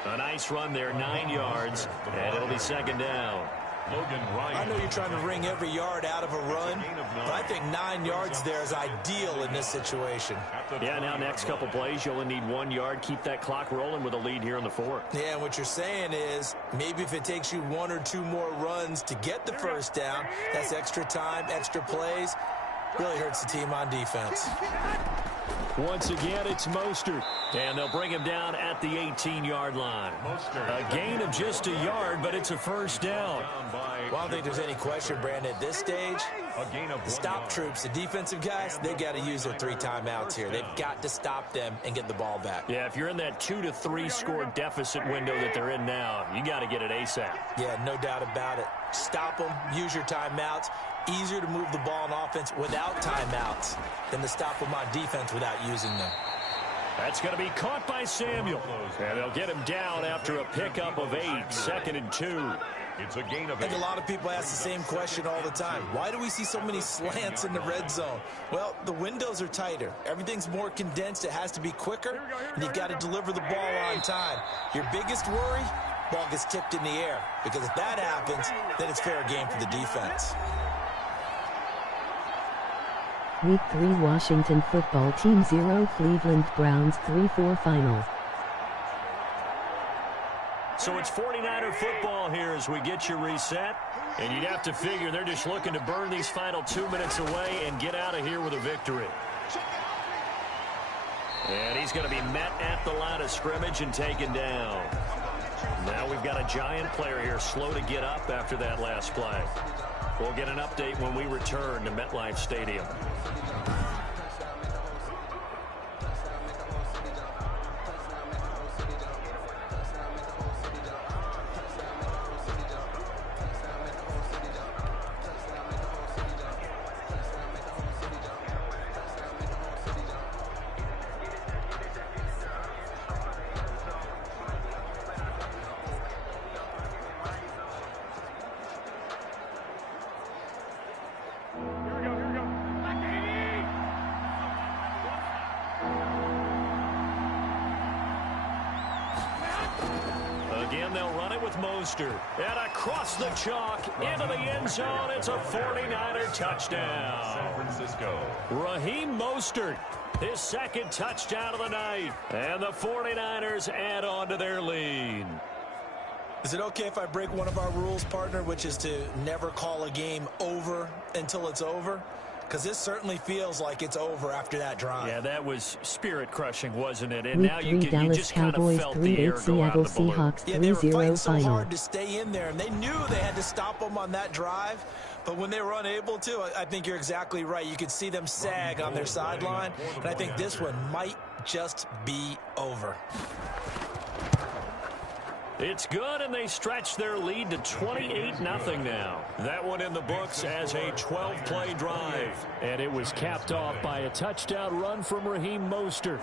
A nice run there, 9 yards, and it'll be 2nd down. I know you're trying to wring every yard out of a run, but I think 9 yards there is ideal in this situation. Yeah, now next couple plays, you only need 1 yard. Keep that clock rolling with a lead here in the 4th. Yeah, and what you're saying is maybe if it takes you 1 or 2 more runs to get the first down, that's extra time, extra plays. Really hurts the team on defense. Once again, it's Mostert. And they'll bring him down at the 18-yard line. A gain of just a yard, but it's a first down. Well, I don't think there's any question, Brandon, at this stage, the stop troops, the defensive guys, they've got to use their 3 timeouts here. They've got to stop them and get the ball back. Yeah, if you're in that 2 to 3 score deficit window that they're in now, you got to get it ASAP. Yeah, no doubt about it. Stop them, use your timeouts. Easier to move the ball on offense without timeouts than to stop them on defense without using them. That's going to be caught by Samuel. And they'll get him down after a pickup of 8, 2nd and 2. It's a gain of 8. I think a lot of people ask the same question all the time. Why do we see so many slants in the red zone? Well, the windows are tighter. Everything's more condensed. It has to be quicker, and you've got to deliver the ball on time. Your biggest worry, ball gets tipped in the air, because if that happens, then it's fair game for the defense. Week 3 Washington Football Team 0 Cleveland Browns 3-4 final. So it's 49er football here as we get you reset. And you'd have to figure they're just looking to burn these final 2 minutes away and get out of here with a victory. And he's going to be met at the line of scrimmage and taken down. Now we've got a Giant player here slow to get up after that last play. We'll get an update when we return to MetLife Stadium. Again, they'll run it with Mostert. And across the chalk, into the end zone. It's a 49er touchdown. San Francisco. Raheem Mostert, his 2nd touchdown of the night. And the 49ers add on to their lead. Is it okay if I break one of our rules, partner, which is to never call a game over until it's over? Because this certainly feels like it's over after that drive. Yeah, that was spirit-crushing, wasn't it? And Week now 3 you Dallas just kind of Cowboys felt the air 3-8 go Seattle out of the balloon. Seahawks Yeah, they were fighting 3-0 so final. hard to stay in there, and they knew they had to stop them on that drive. But when they were unable to, I think you're exactly right. You could see them sag on their sideline, and I think this one might just be over. It's good, and they stretch their lead to 28-0 now. That one in the books as a 12-play drive. And it was capped off by a touchdown run from Raheem Mostert.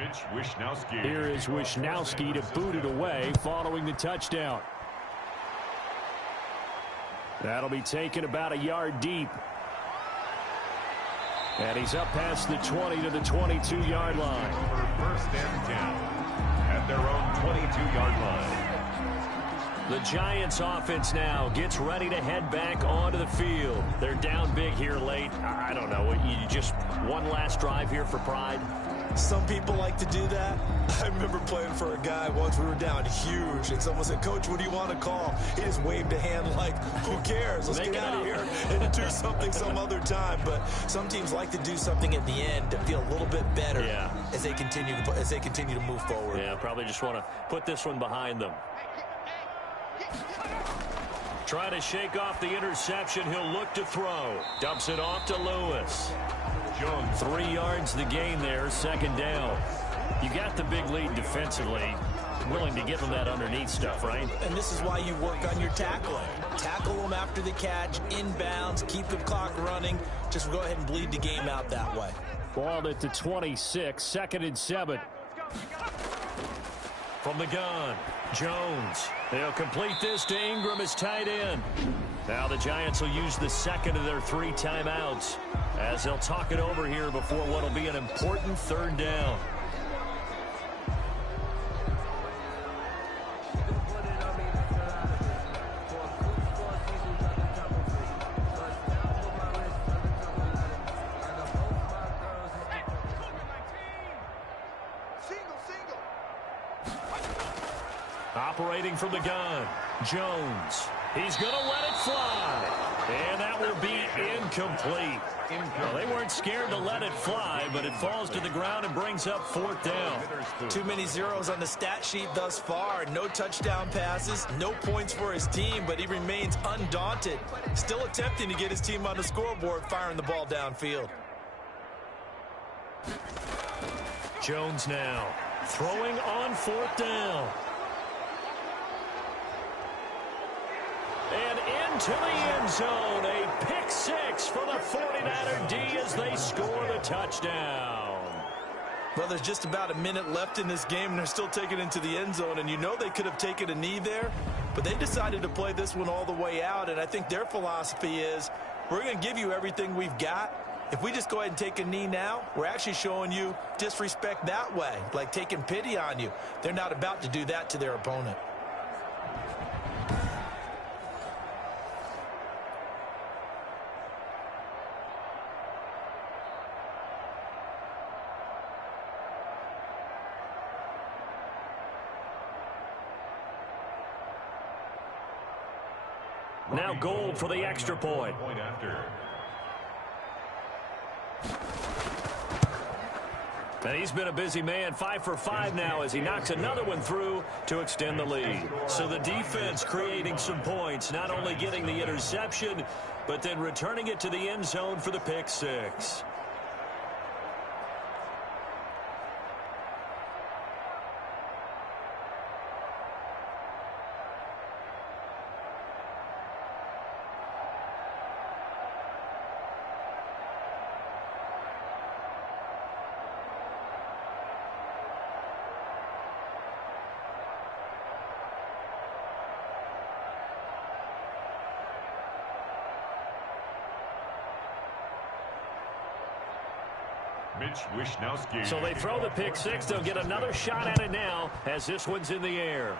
Here is Wishnowski to boot it away following the touchdown. That'll be taken about a yard deep. And he's up past the 20 to the 22-yard line. First and 10 at their own 22-yard line. The Giants offense now gets ready to head back onto the field. They're down big here late. I don't know. You just one last drive here for pride? Some people like to do that. I remember playing for a guy once. We were down huge, and someone said, "Coach, what do you want to call?" He just waved a hand like, "Who cares? Let's get out of here and do something some other time." But some teams like to do something at the end to feel a little bit better as they continue to move forward. Yeah, probably just want to put this one behind them. Trying to shake off the interception. He'll look to throw. Dumps it off to Lewis. 3 yards the gain there, second down. You got the big lead defensively. Willing to give them that underneath stuff, right? And this is why you work on your tackling. Tackle them after the catch, inbounds, keep the clock running. Just go ahead and bleed the game out that way. Ball at the 26, 2nd and 7. From the gun, Jones. They'll complete this to Ingram as tight end. Now the Giants will use the second of their 3 timeouts as they'll talk it over here before what will be an important 3rd down. Operating from the gun, Jones. He's going to let it fly. And that will be incomplete. Well, they weren't scared to let it fly, but it falls to the ground and brings up 4th down. Too many zeros on the stat sheet thus far. No touchdown passes, no points for his team, but he remains undaunted. Still attempting to get his team on the scoreboard, firing the ball downfield. Jones now throwing on 4th down. And into the end zone, a pick 6 for the 49er D as they score the touchdown. Well, there's just about a minute left in this game, and they're still taking it into the end zone. And you know they could have taken a knee there, but they decided to play this one all the way out. And I think their philosophy is, we're going to give you everything we've got. If we just go ahead and take a knee now, we're actually showing you disrespect that way, like taking pity on you. They're not about to do that to their opponent. Now Gold for the extra point. And he's been a busy man, 5 for 5 now as he knocks another one through to extend the lead. So the defense creating some points, not only getting the interception, but then returning it to the end zone for the pick 6. So they throw the pick 6. They'll get another shot at it now as this one's in the air.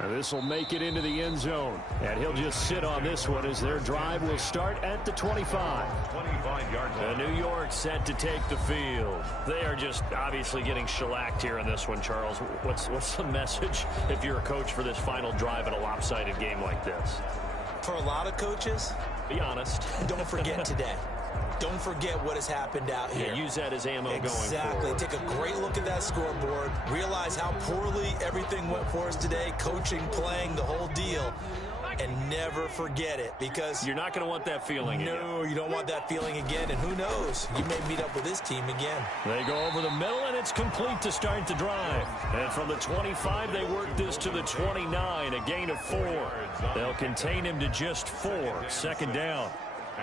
And this will make it into the end zone. And he'll just sit on this one as their drive will start at the 25. 25-yard line. New York set to take the field. They are just obviously getting shellacked here in this one, Charles. What's the message if you're a coach for this final drive in a lopsided game like this? For a lot of coaches, be honest. Don't forget today. Don't forget what has happened out here. Yeah, use that as ammo going forward. Exactly. Take a great look at that scoreboard. Realize how poorly everything went for us today. Coaching, playing, the whole deal. And never forget it, because you're not going to want that feeling again. No, you don't want that feeling again. And who knows? You may meet up with this team again. They go over the middle, and it's complete to start the drive. And from the 25, they work this to the 29, a gain of 4. They'll contain him to just 4. Second down.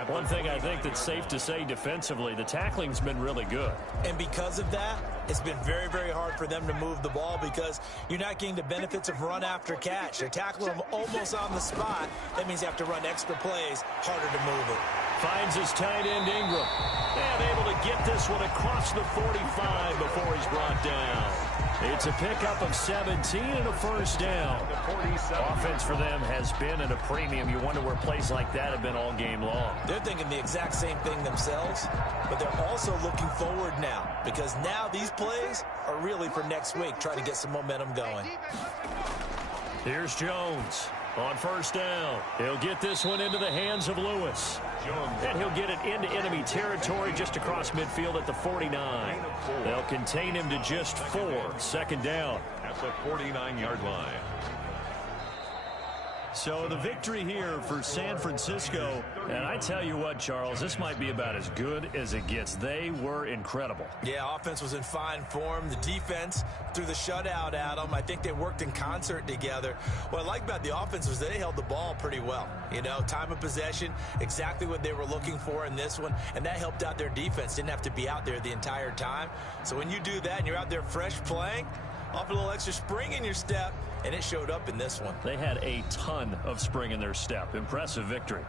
One thing I think that's safe to say defensively, the tackling's been really good. And because of that, it's been very, very hard for them to move the ball because you're not getting the benefits of run after catch. They're tackling them almost on the spot. That means you have to run extra plays, harder to move it. Finds his tight end Ingram. And able to get this one across the 45 before he's brought down. It's a pickup of 17 and a first down. Offense for them has been at a premium. You wonder where plays like that have been all game long. They're thinking the exact same thing themselves, but they're also looking forward now because now these plays are really for next week, trying to get some momentum going. Here's Jones on first down. He'll get this one into the hands of Lewis. And he'll get it into enemy territory just across midfield at the 49. They'll contain him to just 4. Second down. At the 49-yard line. So the victory here for San Francisco. And I tell you what, Charles, this might be about as good as it gets. They were incredible. Yeah, offense was in fine form. The defense threw the shutout at them. I think they worked in concert together. What I like about the offense was they held the ball pretty well. You know, time of possession, exactly what they were looking for in this one. And that helped out their defense. Didn't have to be out there the entire time. So when you do that and you're out there fresh playing, off a little extra spring in your step, and it showed up in this one. They had a ton of spring in their step. Impressive victory.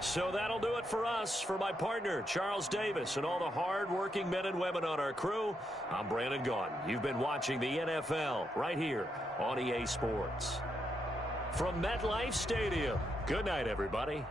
So that'll do it for us. For my partner, Charles Davis, and all the hard-working men and women on our crew, I'm Brandon Gaudin. You've been watching the NFL right here on EA Sports. From MetLife Stadium, good night, everybody.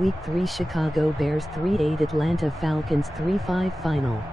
Week 3 Chicago Bears 3-8 Atlanta Falcons 3-5 final.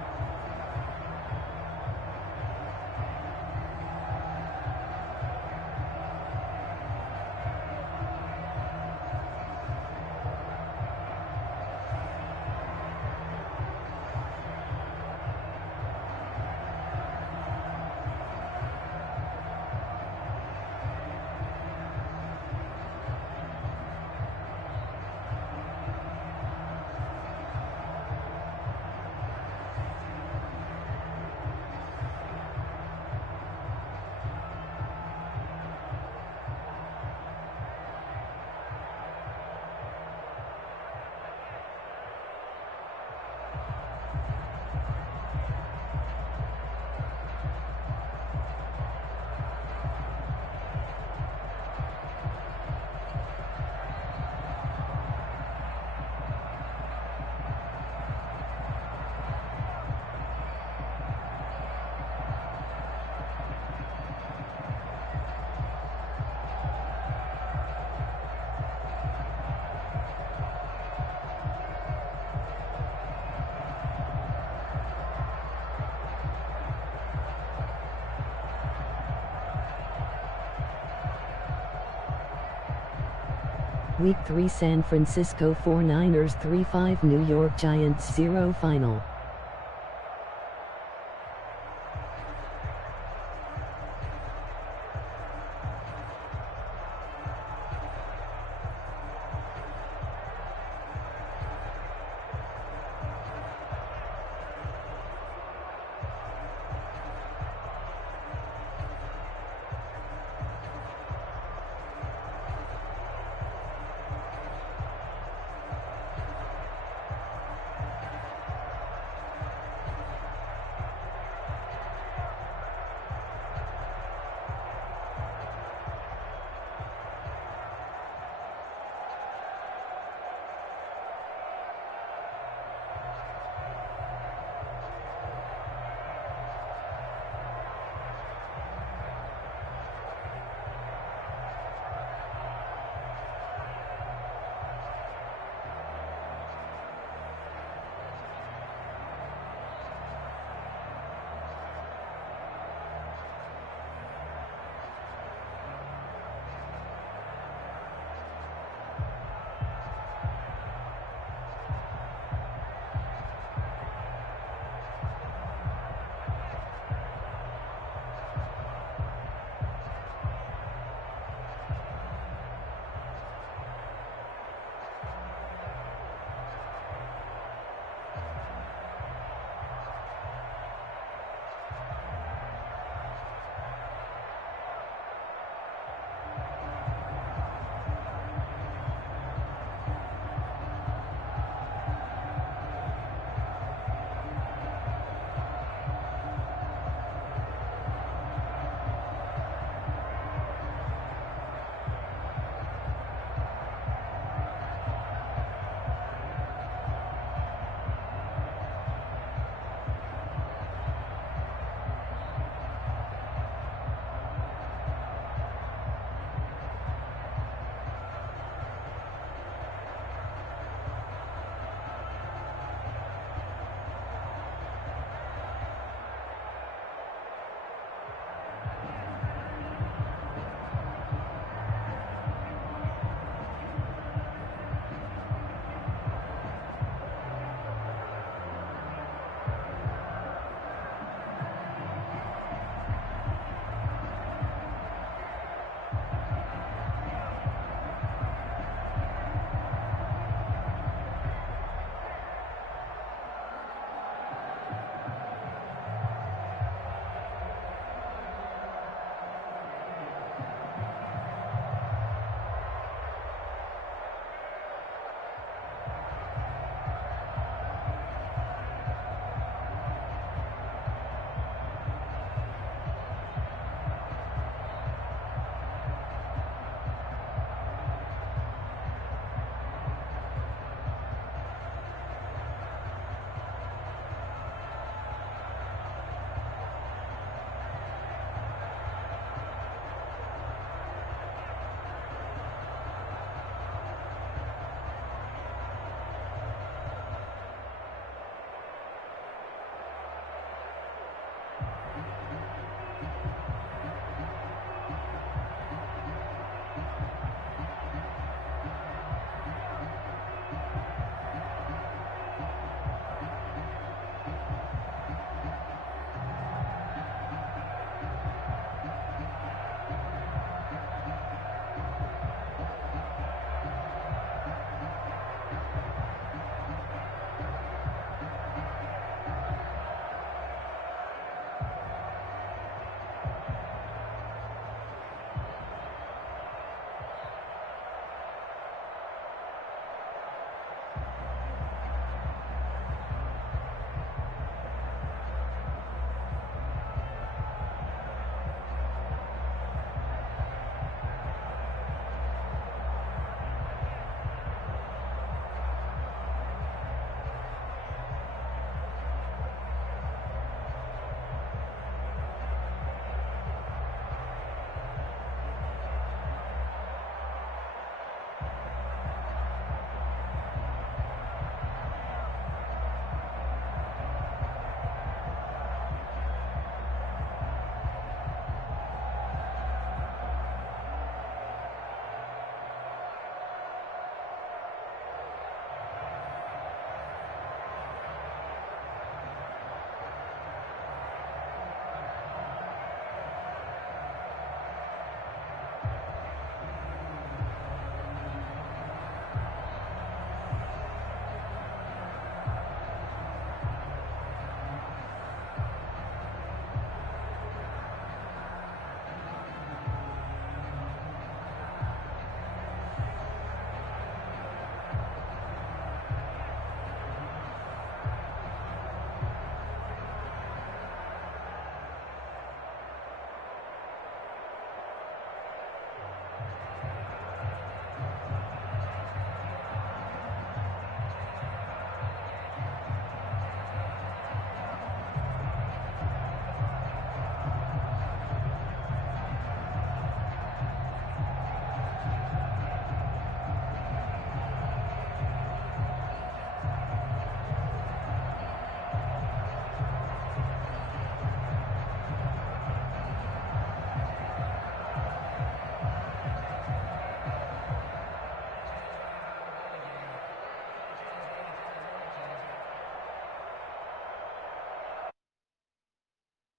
Week 3 San Francisco 49ers 3-5 New York Giants 0 final.